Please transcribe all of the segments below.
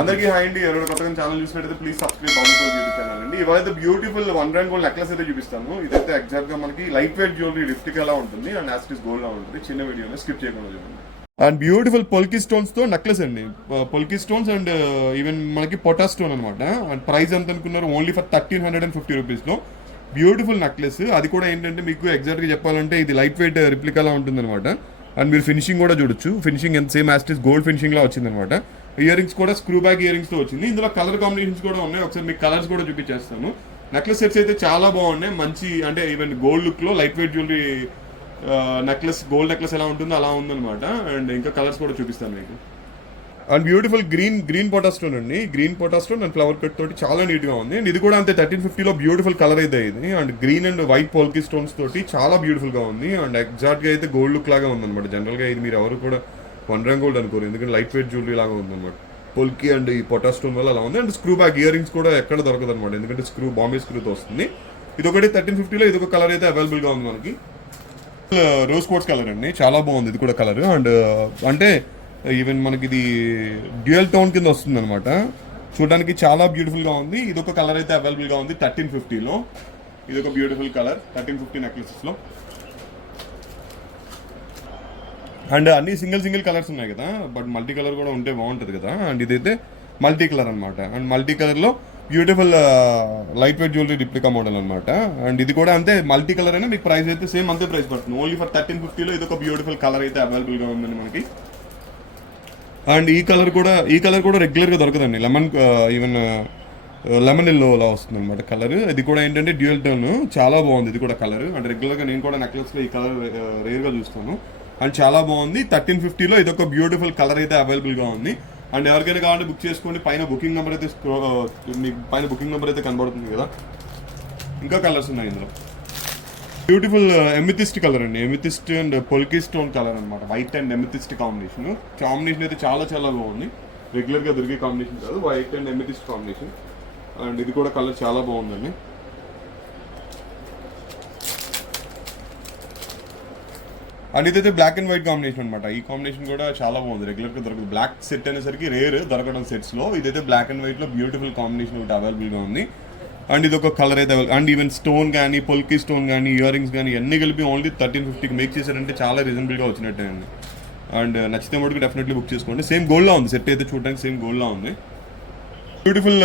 అందరికీ హై అండి. ఎవరైనా కొత్తగా ఛానల్ చూసినట్టయితే ప్లీజ్ సబ్స్క్రైబ్ బాబుకోల్ యూట్యూబ్ ఛానల్ అండి. ఇవాళ beautiful one gram gold necklace అయితే చూపిస్తాను. ఇదైతే ఎగ్జాక్ట్గా మనకి లైట్ వెయిట్ జ్యువెలరీ లిఫ్ట్ ఎలా ఉంటుంది. అండ్ యాస్టిస్ గోల్డ్ లా ఉంటుంది. చిన్న వీడియోని స్కిప్ చేయకుండా చూడండి. అండ్ బ్యూటిఫుల్ పొల్కి స్టోన్స్తో నెక్లెస్ అండి. పొల్కి స్టోన్స్ అండ్ ఈవెన్ మనకి పొటా స్టోన్ అనమాట అండ్ ప్రైస్ ఎంత అనుకున్నారు? Only for thirteen hundred and fifty రూపీస్లో బ్యూటిఫుల్ నెక్లెస్ అది కూడా ఏంటంటే మీకు ఎగ్జాక్ట్గా చెప్పాలంటే ఇది లైట్ వెయిట్ రిప్లికాలా ఉంటుంది అనమాట అండ్ మీరు ఫినిషింగ్ కూడా చూడొచ్చు. ఫినిషింగ్ ఎంత same as this gold finishing లా వచ్చింది అనమాట ఇయర్ రింగ్స్ కూడా స్క్రూ బ్యాక్ ఇయర్ రింగ్స్తో వచ్చింది. ఇందులో కలర్ కాంబినేషన్స్ కూడా ఉన్నాయి. ఒకసారి మీకు కలర్స్ కూడా చూపించేస్తాను. నెక్లెస్ సెట్స్ అయితే చాలా బాగున్నాయి. మంచి అంటే ఈవెన్ గోల్డ్ లుక్లో light weight jewellery necklace gold necklace ఎలా ఉంటుందో అలా ఉందన్నమాట. అండ్ ఇంకా కలర్స్ కూడా చూపిస్తాను మీకు. అండ్ బ్యూటిఫుల్ గ్రీన్ గ్రీన్ పొటాస్టోన్ అండి. గ్రీన్ పొటాస్టోన్ అండ్ ఫ్లవర్ కట్ తోటి చాలా నీట్గా ఉంది. అండ్ ఇది కూడా అంతే థర్టీన్ ఫిఫ్టీలో బ్యూటిఫుల్ కలర్ అయితే ఇది and green and white polki stones తోటి చాలా బ్యూటిఫుల్గా ఉంది. అండ్ ఎగ్జాక్ట్గా అయితే గోల్డ్ లుక్ లాగా ఉంది అనమాట ఇది మీరు ఎవరు కూడా వన్ గోల్డ్ అనుకోరు. ఎందుకంటే లైట్ వెయిట్ జ్యువెలరీ లాగా ఉంది పొల్కి అండ్ ఈ పొటా స్టోన్ వల్ల అలా ఉంది. And screw back earrings కూడా ఎక్కడ దొరకదు అనమాట ఎందుకంటే స్క్రూ బాంబే స్క్రూతో వస్తుంది. ఇది ఒకటి థర్టీన్ ఫిఫ్టీలో ఇది ఒక కలర్ అయితే అవైలబుల్గా ఉంది మనకి. రోజ్ కోట్స్ కలర్ అండి. చాలా బాగుంది. ఇది కూడా కలర్ అండ్ అంటే ఈవెన్ మనకి ఇది డ్యూయల్ టోన్ కింద వస్తుంది అనమాట చూడడానికి చాలా బ్యూటిఫుల్గా ఉంది. ఇది ఒక కలర్ అయితే అవైలబుల్గా ఉంది థర్టీన్ ఫిఫ్టీలో ఇది ఒక బ్యూటిఫుల్ కలర్ థర్టీన్ ఫిఫ్టీ నెక్లెసెస్లో లో అండ్ అన్ని సింగిల్ సింగిల్ కలర్స్ ఉన్నాయి కదా బట్ మల్టీ కలర్ కూడా ఉంటే బాగుంటుంది కదా. అండ్ ఇదైతే మల్టీ కలర్ అనమాట అండ్ మల్టీ కలర్లో beautiful light weight jewellery replica model అనమాట అండ్ ఇది కూడా అంతే మల్టీ కలర్ అయినా మీకు ప్రైస్ అయితే సేమ్ అంతే ప్రైస్ పడుతుంది. ఓన్లీ ఫర్ థర్టీన్ ఫిఫ్టీలో ఇది ఒక బ్యూటిఫుల్ కలర్ అయితే అవైలబుల్గా ఉందండి మనకి. అండ్ ఈ కలర్ కూడా ఈ కలర్ కూడా రెగ్యులర్గా దొరకదండి. లెమన్ ఈవెన్ లెమన్ ఎల్లో అలా వస్తుంది అనమాట కలర్. ఇది కూడా ఏంటంటే డ్యూయల్ టోన్. చాలా బాగుంది ఇది కూడా కలర్. అండ్ రెగ్యులర్గా నేను కూడా నెక్లెస్లో ఈ కలర్ రేర్గా చూస్తాను. అండ్ చాలా బాగుంది. థర్టీన్ ఫిఫ్టీలో ఇది ఒక బ్యూటిఫుల్ కలర్ అయితే అవైలబుల్గా ఉంది. అండ్ ఎవరికైనా కావాలంటే బుక్ చేసుకోండి. పైన బుకింగ్ నెంబర్ అయితే మీకు పైన బుకింగ్ నెంబర్ అయితే కనబడుతుంది కదా. ఇంకా కలర్స్ ఉన్నాయి ఇందులో. బ్యూటిఫుల్ ఎమితిస్ట్ కలర్ అండి. Amethyst and polki stone colour అనమాట white and amethyst combination combination అయితే చాలా చాలా బాగుంది. రెగ్యులర్గా దొరికే కాంబినేషన్ కాదు. White and amethyst combination and ఇది కూడా కలర్ చాలా బాగుందండి. అండ్ ఇదైతే బ్లాక్ అండ్ వైట్ కాంబినేషన్ అనమాట ఈ కాంబినేషన్ కూడా చాలా బాగుంది. రెగ్యులర్గా దొరకదు. బ్లాక్ సెట్ అనేసరికి రేర్ దొరకడం సెట్స్లో ఇదైతే బ్లాక్ అండ్ వైట్లో బ్యూటిఫుల్ కాంబినేషన్ ఒకటి అవైలబుల్గా ఉంది. అండ్ ఇది ఒక కలర్ అయితే అండ్ ఈవెన్ స్టోన్ కానీ పొల్కి స్టోన్ కానీ ఇయర్ రింగ్స్ కానీ అన్నీ కలిపి ఓన్లీ థర్టీన్ ఫిఫ్టీకి మేక్ చేశారంటే చాలా రీజనబుల్గా వచ్చినట్టే అండి అండ్ నచ్చితే మటుకు డెఫినెట్లీ బుక్ చేసుకోండి. సేమ్ గోల్డ్లా ఉంది. సెట్ అయితే చూడడానికి సేమ్ గోల్డ్లా ఉంది. బ్యూటిఫుల్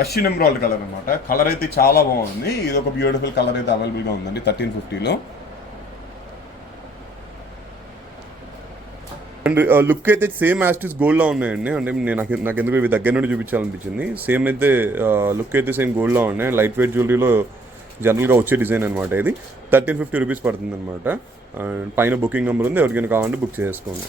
రష్యన్ ఎమరాల్డ్ కలర్ అనమాట కలర్ అయితే చాలా బాగుంది. ఇది ఒక బ్యూటిఫుల్ కలర్ అయితే అవైలబుల్గా ఉందండి థర్టీన్ ఫిఫ్టీలో అండ్ లుక్ అయితే సేమ్ యాస్టిస్ గోల్డ్లా ఉన్నాయండి. అంటే నేను నాకు నాకు ఎందుకు ఇవి దగ్గర నుండి చూపించాలనిపించింది. సేమ్ అయితే లుక్ అయితే సేమ్ గోల్డ్లా ఉన్నాయి. లైట్ వెయిట్ జ్యువెలరీలో జనరల్గా వచ్చే డిజైన్ అనమాట ఇది. థర్టీన్ ఫిఫ్టీ రూపీస్ పడుతుంది అనమాట పైన బుకింగ్ నెంబర్ ఉంది. ఎవరికైనా కావాలంటే బుక్ చేసుకోండి